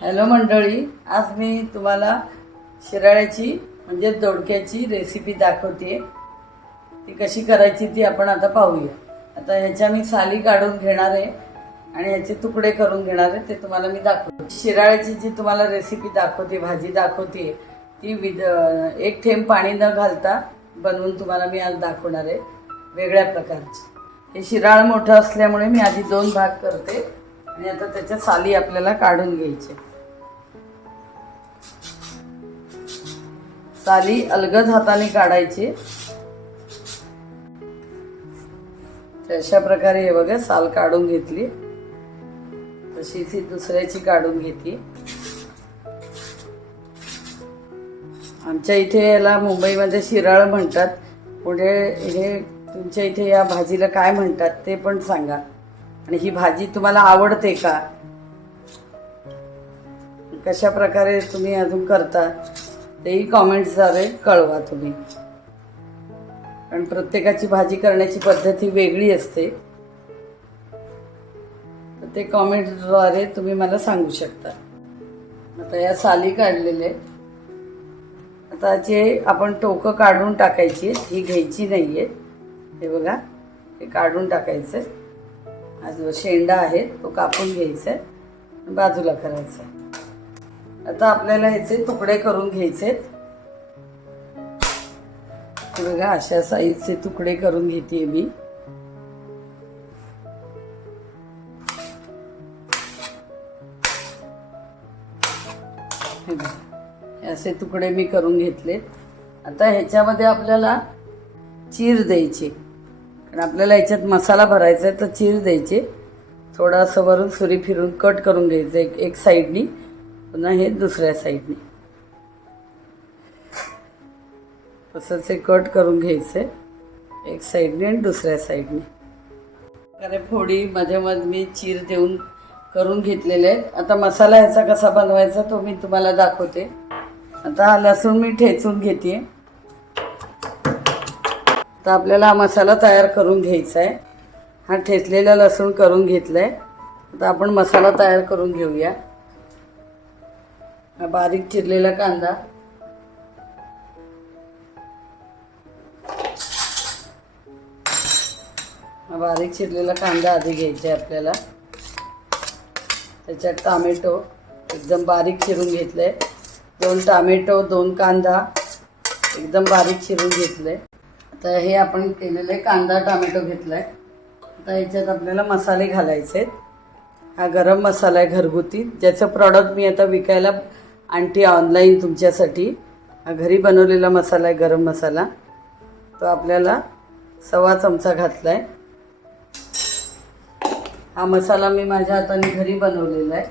Hello मंडळी, आज मी तुम्हाला शिराळ्याची म्हणजे दोडक्याची रेसिपी दाखवते। ती कशी करायची ती आपण आता पाहूया। आता ह्याच्या मी साली काढून घेणार आहे आणि ह्याचे तुकडे करून घेणार आहे, ते तुम्हाला मी दाखवते। शिराळ्याची जी तुम्हाला रेसिपी दाखवते, भाजी दाखवते, ती एक थेंब पाणी न घालता बनवून तुम्हाला मी आज दाखवणार आहे, वेगळ्या प्रकारची। हे शिराळ मोठं असल्यामुळे मी आधी 2 भाग करते आणि आता त्याच्या साली आपल्याला काढून घ्यायचे। साली अलगद हाताने काढायची। अशा प्रकारे हे बघा, साल काढून घेतली, तशीच ही दुसऱ्याची काढून घेतली। आमच्या इथे याला मुंबईमध्ये शिराळ म्हणतात, पुढे हे तुमच्या इथे या भाजीला काय म्हणतात ते पण सांगा। आणि ही भाजी तुम्हाला आवडते का, कशा प्रकारे तुम्ही अजून करता तेही कॉमेंट्सद्वारे कळवा तुम्ही, कारण प्रत्येकाची भाजी करण्याची पद्धत ही वेगळी असते, तर ते कॉमेंट्सद्वारे तुम्ही मला सांगू शकता। आता या साली काढलेले, आता जे आपण टोकं काढून टाकायची, ही घ्यायची नाही आहे, हे बघा, हे काढून टाकायचं। हा जो शेंडा आहे तो कापून घ्यायचा आहे, बाजूला करायचा। आता आपल्याला ह्याचे तुकडे करून घ्यायचे। बघा, अशा साईजचे तुकडे करून घेते मी। हे बघा, असे तुकडे मी करून घेतले। आता ह्याच्यामध्ये आपल्याला चीर द्यायची, कारण आपल्याला ह्याच्यात मसाला भरायचा आहे, तर चीर द्यायचे। थोडंसं वरून सुरी फिरून कट करून घ्यायचं, एक साईडनी, पुन्हा हे दुसऱ्या साईडने तसंच हे कट करून घ्यायचे, एक साईडने आणि दुसऱ्या साईडने। अरे फोडी मध्ये मी चीर देऊन करून घेतलेले आहेत। आता मसाला ह्याचा कसा बनवायचा तो मी तुम्हाला दाखवते। आता हा लसूण मी ठेचून घेते। तर आपल्याला हा मसाला तयार करून घ्यायचा आहे। हा ठेचलेला लसूण करून घेतलाय। आता आपण मसाला तयार करून घेऊया। हा बारीक चिरलेला कांदा, हा बारीक चिरलेला कांदा आधी घ्यायचा आहे आपल्याला। त्याच्यात टोमॅटो एकदम बारीक चिरून घेतले, 2 टोमॅटो, 2 कांदा एकदम बारीक चिरून घेतले। आता हे आपण केलेले कांदा टोमॅटो घेतलाय। आता याच्यात आपल्याला मसाले घालायचे आहेत। हा गरम मसाला आहे घरगुती, ज्याचं प्रॉडक्ट मी आता विकायला आणते ऑनलाईन तुमच्यासाठी। हा घरी बनवलेला मसाला आहे, गरम मसाला, तो आपल्याला 1/2 चमचा घातला आहे। हा मसाला मी माझ्या हाताने घरी बनवलेला आहे,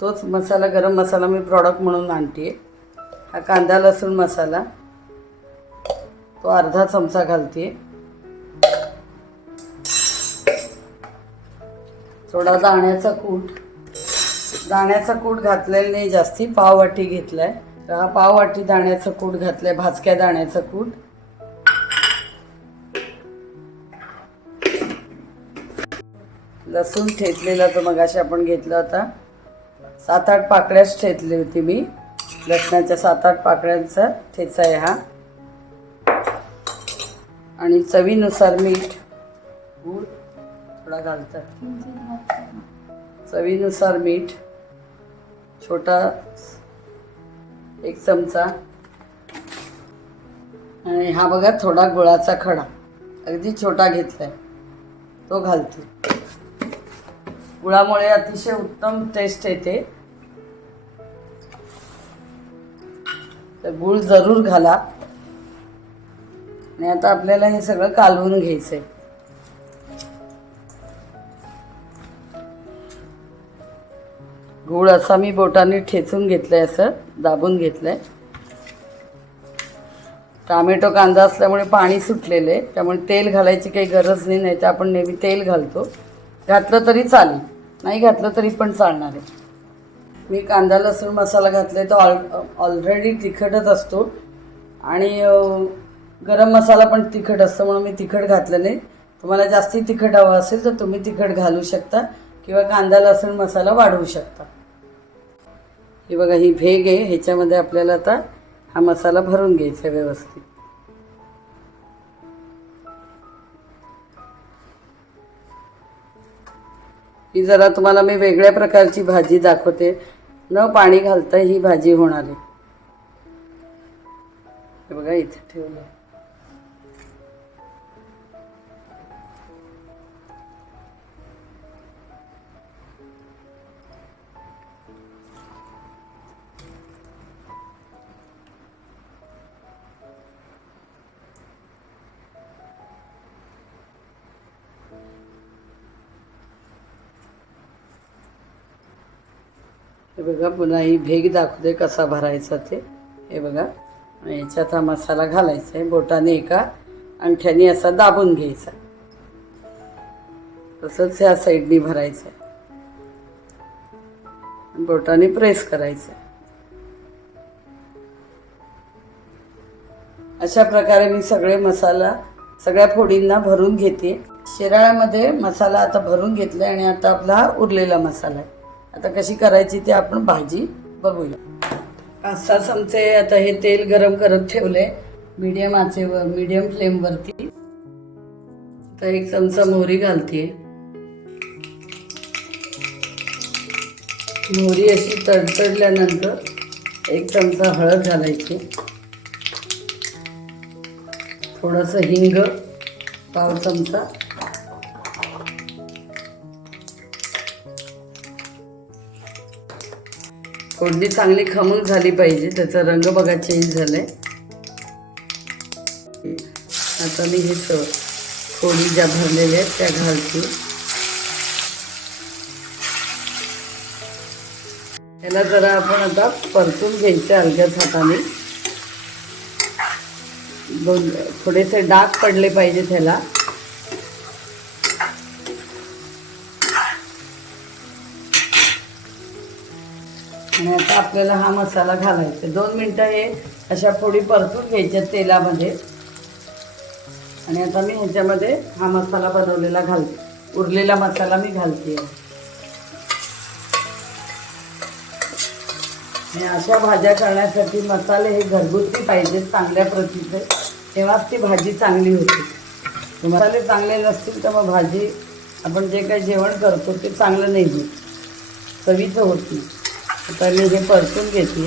तोच मसाला, गरम मसाला मी प्रॉडक्ट म्हणून आणते। हा कांदा लसूण मसाला, तो 1/2 चमचा घालते। थोडा दाण्याचा कूट घातलेला नाही जास्ती, पाववाटी घेतलाय, तर हा पाववाटी दाण्याचा कूट घातलाय, भाजक्या दाण्याचा कूट। लसूण ठेचलेला तो मगाशी आपण घेतला होता, 7-8 पाकळ्याच ठेचली होती मी, लसणाच्या 7-8 पाकळ्यांचा ठेचा आहे हा। आणि चवीनुसार मीठ, गूळ थोडा घालतात, चवीनुसार मीठ छोटा 1 चमचा। आणि हा बघा, थोडा गुळाचा खडा अगदी छोटा घेतलाय, तो घालते। गुळामुळे अतिशय उत्तम टेस्ट येते, तर गूळ जरूर घाला। आणि आता आपल्याला हे सगळं कालवून घ्यायचंय। गूळ असा मी बोटाने ठेचून घेतलाय, असं दाबून घेतलंय। टोमॅटो कांदा असल्यामुळे पाणी सुटलेले, त्यामुळे तेल घालायची काही गरज नाही, नाही तर आपण नेहमी तेल घालतो, घातलं तरी चालेल, नाही घातलं तरी पण चालणार आहे। मी कांदा लसूण मसाला घातले, तो ऑलरेडी तिखटच असतो आणि गरम मसाला पण तिखट असतो, म्हणून मी तिखट घातलं नाही। तुम्हाला जास्ती तिखट हवं असेल तर तुम्ही तिखट घालू शकता किंवा कांदा लसूण मसाला वाढवू शकता। ही बघा ही भेग आहे, ह्याच्यामध्ये आपल्याला आता हा मसाला भरून घ्यायचा व्यवस्थित. ही जरा तुम्हाला मी वेगळ्या प्रकारची भाजी दाखवते, न पाणी घालता ही भाजी होणार आहे. हे बघा इथे ठेवलं. हे बघा पुन्हा ही भेग दाखवते कसा भरायचा ते. हे बघा याच्यात हा मसाला घालायचा आहे, बोटाने एका अंगठ्याने असा दाबून घ्यायचा, तसंच ह्या साईडनी भरायचं आहे, बोटाने प्रेस करायचं. अशा प्रकारे मी सगळ्या फोडींना भरून घेते. शिराळ्यामध्ये मसाला आता भरून घेतला आणि आता आपला हा उरलेला मसाला आहे. आता कशी करायची ते आपण भाजी बघूया. 5-6 चमचे आता हे तेल गरम करत ठेवले मीडियम आचेवर, मीडियम फ्लेमवरती. आता 1 चमचा मोहरी घालते. मोहरी अशी तडतडल्यानंतर 1 चमचा हळद घालायची, थोडंसं हिंग, पाव चमचा, फोडणी चांगली खमंग झाली पाहिजे, त्याचा रंग बघा चेंज झालाय. आता मी हे फोडी ज्या भरलेल्या आहेत त्या घालते. याला जरा आपण आता परतून घ्यायचं हलक्याच हाताने. थोडेसे डाग पडले पाहिजे त्याला. आणि आता आपल्याला हा मसाला घालायचा. 2 मिनटं हे अशा फोडी परतून घ्यायच्या तेलामध्ये. आणि आता मी ह्याच्यामध्ये हा मसाला बनवलेला घालते, उरलेला मसाला मी घालते. आणि अशा भाज्या करण्यासाठी मसाले हे घरगुती पाहिजेत, चांगल्या प्रतीचे, तेव्हाच ती भाजी चांगली होते. मसाले चांगले नसतील तर मग भाजी आपण जे काही जेवण करतो ते चांगलं नाही होत, चवीचं होत नाही. आता मी हे परतून घेते.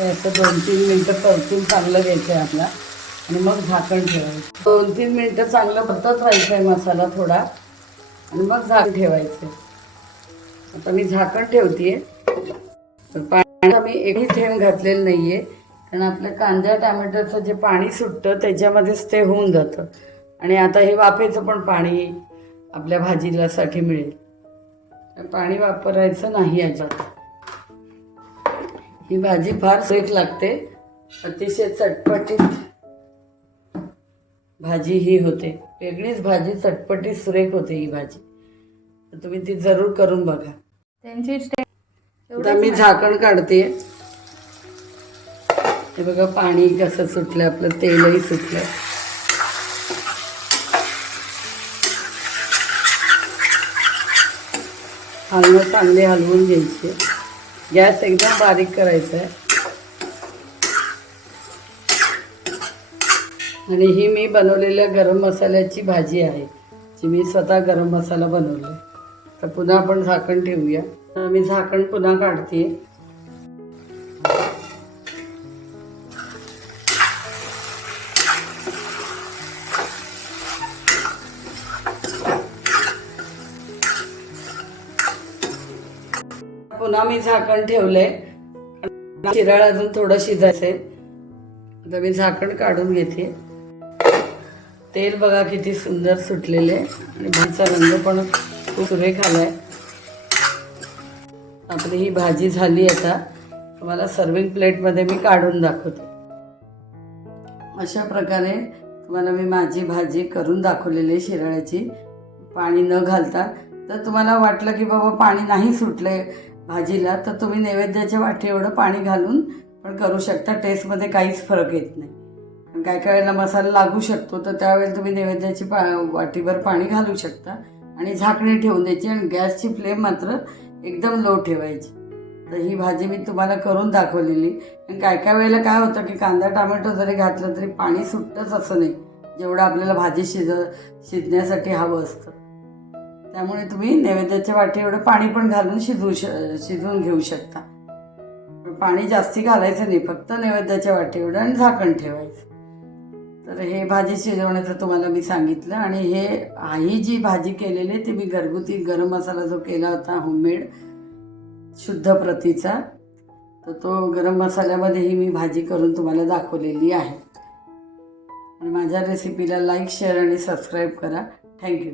असं 2-3 मिनटं परतून चांगलं घ्यायचं आहे आपला, आणि मग झाकण ठेवायचं. 2-3 मिनटं चांगलं परतत राहायचं आहे मसाला थोडा, आणि मग झाकण ठेवायचं. आता मी झाकण ठेवते. पाणी मी एकही थेंब घातलेलं नाही आहे, कारण आपल्या कांद्या टॅमॅटोचं जे पाणी सुटतं त्याच्यामध्येच ते होऊन जातं. आणि आता हे वाफेचं पण पाणी आपल्या भाजीलासाठी मिळेल, पाणी वापरायचं नाही याच्यात. ही भाजी फार सुरेख लागते, अतिशय चटपटीत भाजी ही होते. वेगळीच भाजी, चटपटीत सुरेख होते ही भाजी. तर तुम्ही ती जरूर करून बघा. आता मी झाकण काढते. हे बघा पाणी कसं सुटलं, आपलं तेलही सुटलं. हलवून चांगले हलवून घ्यायचे. गॅस एकदम बारीक करायचा आहे. आणि ही मी बनवलेल्या गरम मसाल्याची भाजी आहे, जी मी स्वतः गरम मसाला बनवला. तर पुन्हा आपण झाकण ठेवूया. मी झाकण पुन्हा काढते. पुन्हा मी झाकण ठेवलंय. शिराळ अजून थोडं शिजायचंय. आता मी झाकण काढून घेते. तेल बघा किती सुंदर सुटलेले, आणि भाजीचा रंग पण खूप सुरेख आलाय. आपली ही भाजी झाली. आता तुम्हाला सर्विंग प्लेटमध्ये मी काढून दाखवते. अशा प्रकारे तुम्हाला मी माझी भाजी करून दाखवलेली शिराळ्याची, पाणी न घालता. तर तुम्हाला वाटलं की बाबा पाणी नाही सुटले भाजीला, तर तुम्ही नैवेद्याच्या वाटी एवढं पाणी घालून पण करू शकता. टेस्टमध्ये काहीच फरक येत नाही. पण काय काय वेळेला मसाला लागू शकतो, तर त्यावेळेला तुम्ही नैवेद्याची वाटीभर पाणी घालू शकता आणि झाकणी ठेवून द्यायची आणि गॅसची फ्लेम मात्र एकदम लो ठेवायची. तर ही भाजी मी तुम्हाला करून दाखवलेली. पण काय काय वेळेला काय होतं की कांदा टोमॅटो जरी घातलं तरी पाणी सुटतंच असं नाही, जेवढं आपल्याला भाजी शिजण्यासाठी हवं असतं. त्यामुळे तुम्ही नैवेद्याच्या वाटी एवढं पाणी पण घालून शिजवून घेऊ शकता. पाणी जास्ती घालायचं नाही, फक्त नैवेद्याच्या वाटी एवढं आणि झाकण ठेवायचं. तर हे भाजी शिजवण्याचं तुम्हाला मी सांगितलं. आणि ही जी भाजी केलेली ती मी घरगुती गरम मसाला जो केला होता होममेड शुद्ध प्रतीचा, तर तो गरम मसाल्यामध्ये ही मी भाजी करून तुम्हाला दाखवलेली आहे. आणि माझ्या रेसिपीला लाईक, शेअर आणि सबस्क्राईब करा. थँक्यू.